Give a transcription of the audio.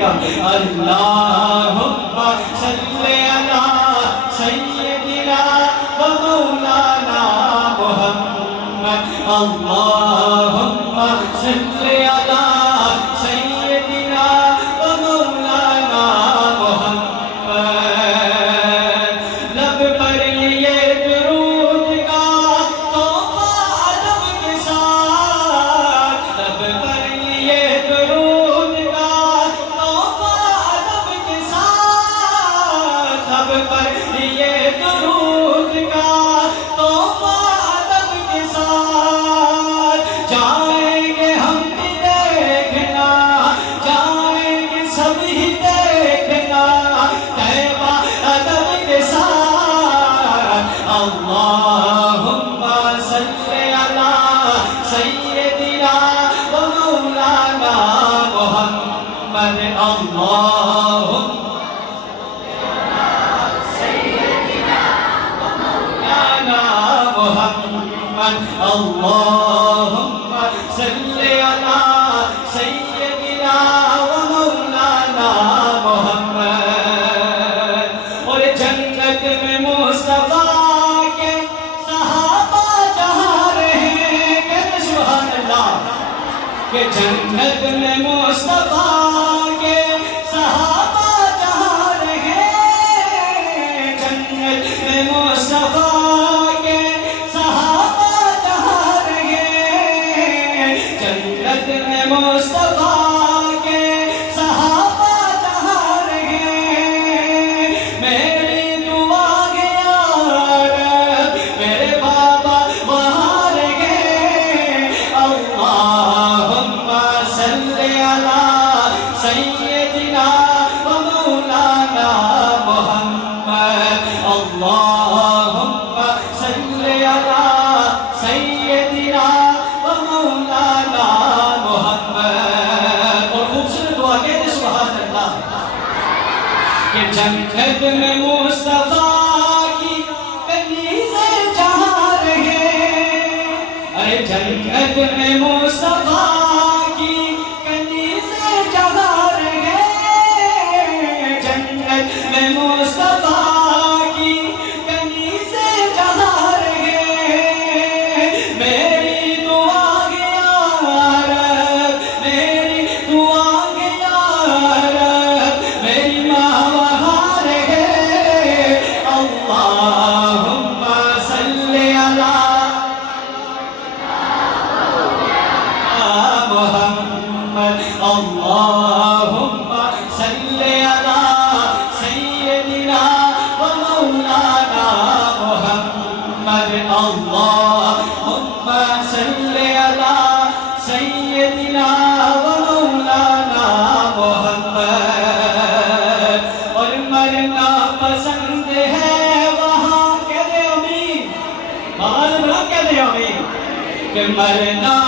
گا اللہم صلی علی سیدنا و مولانا محمد اللہم صلی علی سیدنا و مولانا محمد لب پر لیے درود کا تحفہ ادب کے ساتھ لب پر لیے درود کا تحفہ ادب کے ساتھ لب پر لیے درود کا تحفہ ادب کے ساتھ جائیں گے ہم بھی دیکھنا جائیں گے سب ہی دیکھنا طیبہ ادب کے ساتھ اللہم صلی علی سیدنا و مولانا محمد اللہم محمد اللہم صلی علی سیدنا و مولانا محمد اور جنت میں مصطفیٰ کے صحابہ جہاں رہیں گے سبحان اللہ کہ جنت میں مصطفیٰ کے صحابہ جہاں رہیں جنت میں مصطفیٰ مصطفیٰ کے صحابہ جہاں رہیں میری دعا ہے یا رب میرے بابا وہاں رہیں اللہم صلی علی سیدنا و مولانا محمد اللہم صلی علی سیدنا و مولانا کہ جنت میں مصطفیٰ کی کنیزیں جہاں رہیں ارے جنت میں مصطفیٰ کی کنیزیں جہاں رہیں جنت میں مصطفیٰ کی کنیزیں جہاں رہیں میری دعا ہے یا رب میری دعا ہے یا رب میری ماں اللہم صلی علی محمد اللہم صلی علی سیدنا و مولانا محمد اللہم صلی علی سیدنا و مولانا محمد اور مرنا پسند ہے وہاں کہہ دے امین آواز بلند کہہ دے امین کہ مرنا